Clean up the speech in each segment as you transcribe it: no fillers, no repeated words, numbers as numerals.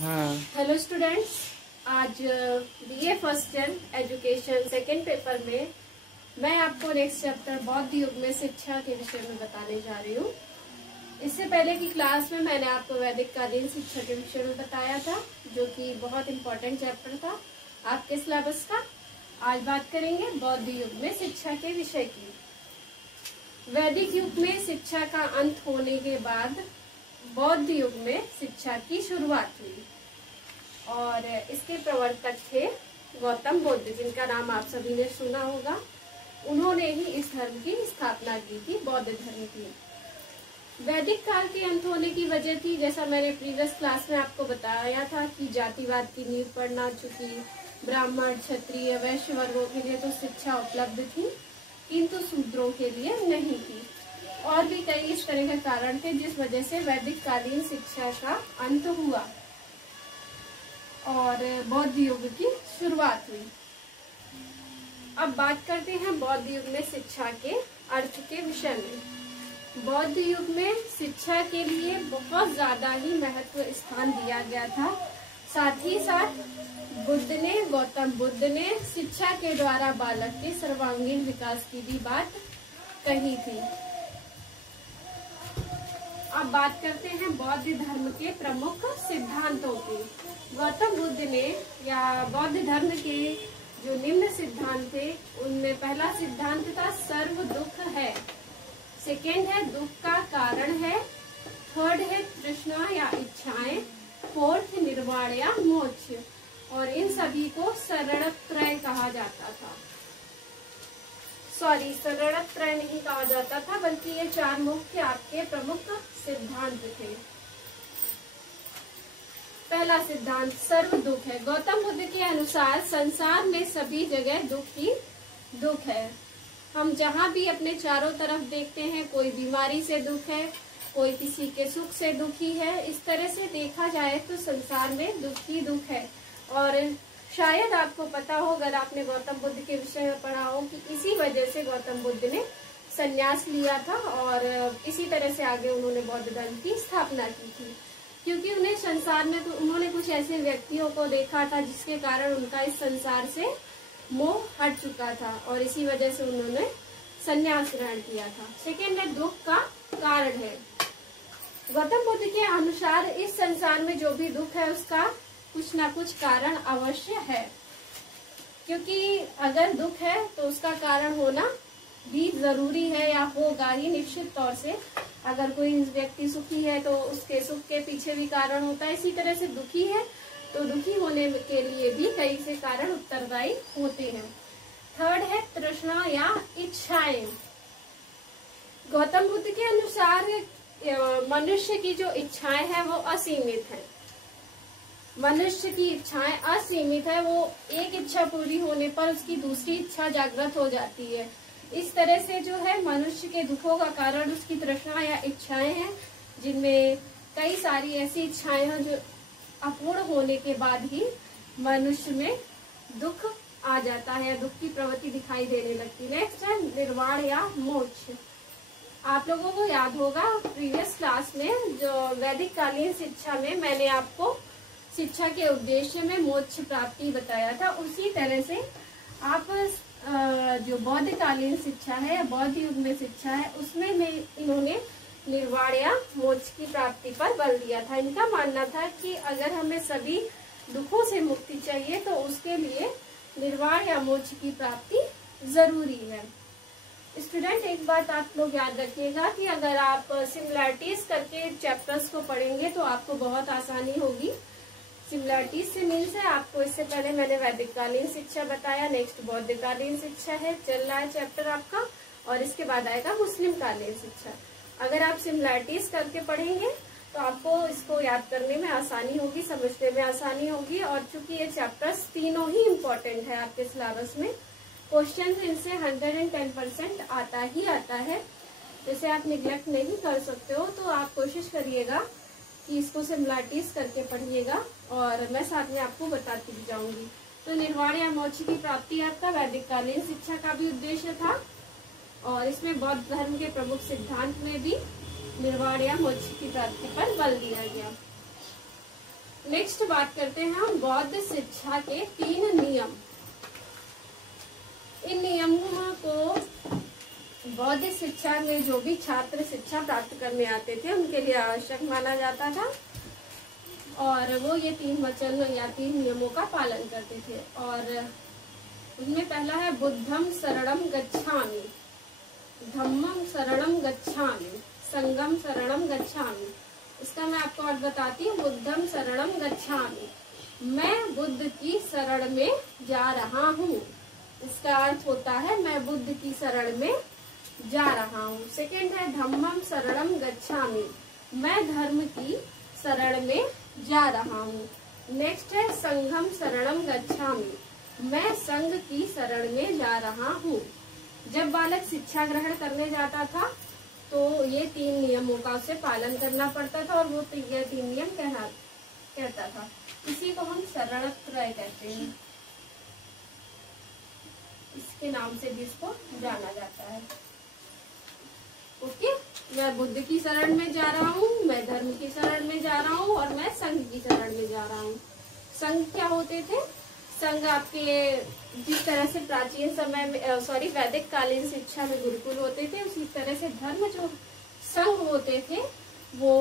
हाँ। Hello students, आज BA first year education second paper में मैं आपको नेक्स्ट चैप्टर बौद्ध युग में शिक्षा के विषय में बताने जा रही हूँ। इससे पहले की क्लास में मैंने आपको वैदिक कालीन शिक्षा के विषय में बताया था, जो कि बहुत इम्पोर्टेंट चैप्टर था आपके सिलेबस का। आज बात करेंगे बौद्ध युग में शिक्षा के विषय की। वैदिक युग में शिक्षा का अंत होने के बाद बौद्ध युग में शिक्षा की शुरुआत हुई और इसके प्रवर्तक थे गौतम बुद्ध, जिनका नाम आप सभी ने सुना होगा। उन्होंने ही इस धर्म की स्थापना की थी, बौद्ध धर्म की। वैदिक काल के अंत होने की वजह थी, जैसा मैंने प्रीवियस क्लास में आपको बताया था, कि जातिवाद की नींव पड़ना, चूंकि ब्राह्मण, क्षत्रिय, वैश्य वर्गों के लिए तो शिक्षा उपलब्ध थी, किंतु शूद्रों के लिए नहीं थी। और भी कई इस तरह के कारण थे जिस वजह से वैदिक कालीन शिक्षा का अंत हुआ और बौद्ध युग की शुरुआत हुई। अब बात करते हैं बौद्ध युग में शिक्षा के अर्थ के विषय में। बौद्ध युग में शिक्षा के लिए बहुत ज्यादा ही महत्व स्थान दिया गया था। साथ ही साथ गौतम बुद्ध ने शिक्षा के द्वारा बालक के सर्वांगीण विकास की भी बात कही थी। अब बात करते हैं बौद्ध धर्म के प्रमुख सिद्धांतों की। गौतम बुद्ध ने या बौद्ध धर्म के जो निम्न सिद्धांत थे, उनमें पहला सिद्धांत था सर्व दुख है, सेकेंड है दुख का कारण है, थर्ड है तृष्णा या इच्छाएं, फोर्थ निर्वाण या मोक्ष, और इन सभी को शरणत्रय कहा जाता था। शरणत्रय नहीं कहा जाता था, बल्कि ये चार मुख्य आपके प्रमुख सिद्धांत थे। पहला सिद्धांत सर्व दुख है। गौतम बुद्ध के अनुसार संसार में सभी जगह दुख ही दुख है। हम जहाँ भी अपने चारों तरफ देखते हैं, कोई बीमारी से दुख है, कोई किसी के सुख से दुखी है। इस तरह से देखा जाए तो संसार में दुख ही दुख है। और शायद आपको पता हो, अगर आपने गौतम बुद्ध के विषय में पढ़ा हो, कि इसी वजह से गौतम बुद्ध ने संन्यास लिया था और इसी तरह से आगे उन्होंने बौद्ध धर्म की स्थापना की थी, क्योंकि उन्हें संसार में उन्होंने कुछ ऐसे व्यक्तियों को देखा था जिसके कारण उनका इस संसार से मोह हट चुका था और इसी वजह से उन्होंने संन्यास ग्रहण किया था। सेकेंड है दुख का कारण है। गौतम बुद्ध के अनुसार इस संसार में जो भी दुख है उसका कुछ ना कुछ कारण अवश्य है, क्योंकि अगर दुख है तो उसका कारण होना भी जरूरी है या होगा ही निश्चित तौर से। अगर कोई व्यक्ति सुखी है तो उसके सुख के पीछे भी कारण होता है, इसी तरह से दुखी है तो दुखी होने के लिए भी कई से कारण उत्तरदायी होते हैं। थर्ड है तृष्णा या इच्छाएं। गौतम बुद्ध के अनुसार मनुष्य की जो इच्छाएं हैं वो असीमित है। मनुष्य की इच्छाएं असीमित है, वो एक इच्छा पूरी होने पर उसकी दूसरी इच्छा जागृत हो जाती है। इस तरह से जो है मनुष्य के दुखों का कारण उसकी तृष्णा या इच्छाएं हैं, जिनमें कई सारी ऐसी इच्छाएं हैं जो अपूर्ण होने के बाद ही मनुष्य में दुख आ जाता है, दुख की प्रवृत्ति दिखाई देने लगती है। नेक्स्ट है निर्वाण या मोक्ष। आप लोगों को याद होगा प्रीवियस क्लास में जो वैदिक कालीन शिक्षा में मैंने आपको शिक्षा के उद्देश्य में मोक्ष प्राप्ति बताया था, उसी तरह से आप जो बौद्ध कालीन शिक्षा है या बौद्ध युग में शिक्षा है, उसमें इन्होंने निर्वाण या मोक्ष की प्राप्ति पर बल दिया था। इनका मानना था कि अगर हमें सभी दुखों से मुक्ति चाहिए तो उसके लिए निर्वाण या मोक्ष की प्राप्ति जरूरी है। स्टूडेंट, एक बात आप लोग याद रखिएगा कि अगर आप सिमिलैरिटीज करके चैप्टर्स को पढ़ेंगे तो आपको बहुत आसानी होगी। सिमिलैरिटीज से मीन्स है, आपको इससे पहले मैंने वैदिक कालीन शिक्षा बताया, नेक्स्ट बौद्ध कालीन शिक्षा है, चल रहा है चैप्टर आपका, और इसके बाद आएगा मुस्लिम कालीन शिक्षा। अगर आप सिमिलैरिटीज करके पढ़ेंगे तो आपको इसको याद करने में आसानी होगी, समझने में आसानी होगी। और चूंकि ये चैप्टर्स तीनों ही इम्पोर्टेंट है आपके सिलेबस में, क्वेश्चन इनसे 110% आता ही आता है, जैसे आप निगलेक्ट नहीं कर सकते हो। तो आप कोशिश करिएगा कि इसको सिमिलैरिटीज करके पढ़िएगा और मैं साथ में आपको बताती जाऊंगी। तो निर्वाण या मोक्ष की प्राप्ति आपका वैदिक कालीन शिक्षा का भी उद्देश्य था और इसमें बौद्ध धर्म के प्रमुख सिद्धांत में भी निर्वाण या मोक्ष की प्राप्ति पर बल दिया गया। नेक्स्ट बात करते हैं हम बौद्ध शिक्षा के 3 नियम। इन नियमों को बौद्ध शिक्षा में जो भी छात्र शिक्षा प्राप्त करने आते थे उनके लिए आवश्यक माना जाता था, और वो ये 3 वचन या 3 नियमों का पालन करते थे। और उनमें पहला है बुद्धम शरणम गच्छामि, धम्मम शरणम गच्छामि, संगम शरणम गच्छामि। इसका मैं आपको और बताती हूँ। बुद्धम शरणम गच्छामि, मैं बुद्ध की शरण में जा रहा हूँ। इसका अर्थ होता है मैं बुद्ध की शरण में जा रहा हूँ। सेकंड है धम्मम शरणम गच्छामि, मैं धर्म की शरण में जा रहा हूँ। नेक्स्ट है संघम शरणम गच्छामि, मैं संघ की शरण में जा रहा हूँ। जब बालक शिक्षा ग्रहण करने जाता था तो ये 3 नियमों का उसे पालन करना पड़ता था, और वो ये 3 नियम कहता था। इसी को हम शरणत्रय कहते हैं, इसके नाम से भी इसको जाना जाता है। ओके, मैं बुद्ध की शरण में जा रहा हूँ, मैं धर्म की शरण में जा रहा हूँ, और मैं संघ की शरण में जा रहा हूँ। संघ क्या होते थे? संघ आपके जिस तरह से प्राचीन समय में वैदिक कालीन शिक्षा में गुरुकुल होते थे, उसी तरह से धर्म जो संघ होते थे वो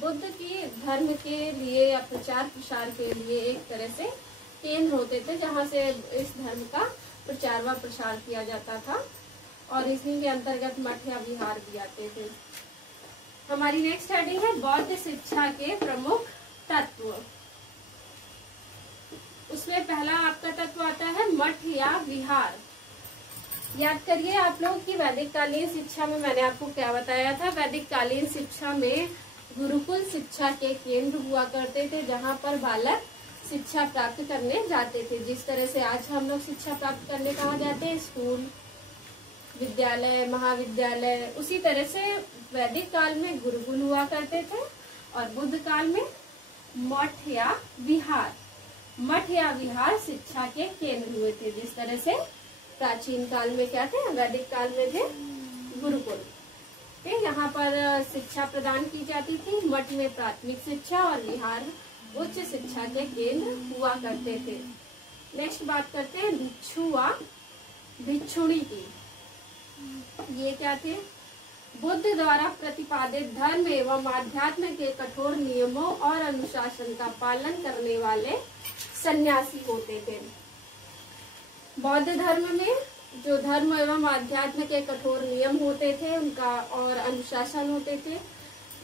बुद्ध की धर्म के लिए या प्रचार प्रसार के लिए एक तरह से केंद्र होते थे, जहाँ से इस धर्म का प्रचार व प्रसार किया जाता था, और इसी के अंतर्गत मठ या विहार भी आते थे। हमारी नेक्स्ट हेडिंग है बौद्ध शिक्षा के प्रमुख तत्व। उसमें पहला आपका तत्व आता है मठ या विहार। याद करिए आप लोग की वैदिक कालीन शिक्षा में मैंने आपको क्या बताया था। वैदिक कालीन शिक्षा में गुरुकुल शिक्षा के केंद्र हुआ करते थे, जहाँ पर बालक शिक्षा प्राप्त करने जाते थे। जिस तरह से आज हम लोग शिक्षा प्राप्त करने कहाँ जाते हैं, स्कूल, विद्यालय, महाविद्यालय, उसी तरह से वैदिक काल में गुरुकुल हुआ करते थे, और बुद्ध काल में मठ या विहार। मठ या विहार शिक्षा के केंद्र हुए थे। जिस तरह से प्राचीन काल में क्या थे, वैदिक काल में थे गुरुकुल, यहाँ पर शिक्षा प्रदान की जाती थी। मठ में प्राथमिक शिक्षा और विहार उच्च शिक्षा के केंद्र हुआ करते थे। नेक्स्ट बात करते हैं भिक्षु व भिक्षुणी की। ये क्या थे? बुद्ध द्वारा प्रतिपादित धर्म एवं आध्यात्म के कठोर नियमों और अनुशासन का पालन करने वाले सन्यासी होते थे। बौद्ध धर्म में जो धर्म एवं आध्यात्म के कठोर नियम होते थे उनका और अनुशासन होते थे,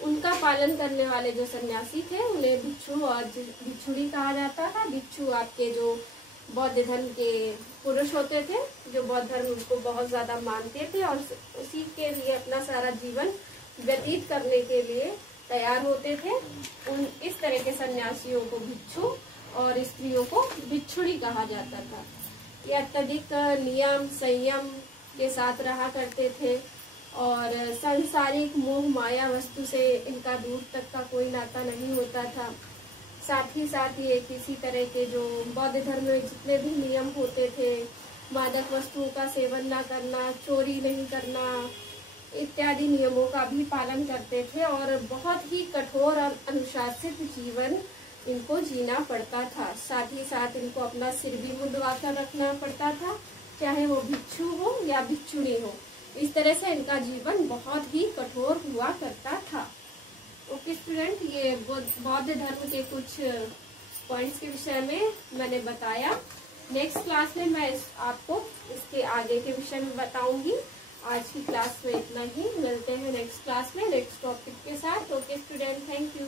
उनका पालन करने वाले जो सन्यासी थे उन्हें भिक्षु और भिक्षुणी कहा जाता था। भिक्षु आपके जो बौद्ध धर्म के पुरुष होते थे, जो बौद्ध धर्म को बहुत ज्यादा मानते थे और उसी के लिए अपना सारा जीवन व्यतीत करने के लिए तैयार होते थे। उन इस तरह के सन्यासियों को भिक्षु और स्त्रियों को भिक्षुणी कहा जाता था। ये अत्यधिक नियम संयम के साथ रहा करते थे, और सांसारिक मोह माया वस्तु से इनका दूर तक का कोई नाता नहीं होता था। साथ ही ये किसी तरह के जो बौद्ध धर्म में जितने भी नियम होते थे, मादक वस्तुओं का सेवन न करना, चोरी नहीं करना इत्यादि नियमों का भी पालन करते थे, और बहुत ही कठोर और अनुशासित जीवन इनको जीना पड़ता था। साथ ही इनको अपना सिर भी मुंडवा कर रखना पड़ता था, चाहे वो भिक्षु हो या भिक्षुणी हो। इस तरह से इनका जीवन बहुत ही कठोर हुआ करता था। ओके स्टूडेंट, ये बौद्ध धर्म के कुछ पॉइंट्स के विषय में मैंने बताया। नेक्स्ट क्लास में मैं आपको इसके आगे के विषय में बताऊंगी। आज की क्लास में इतना ही, मिलते हैं नेक्स्ट क्लास में नेक्स्ट टॉपिक के साथ। Okay student, thank you.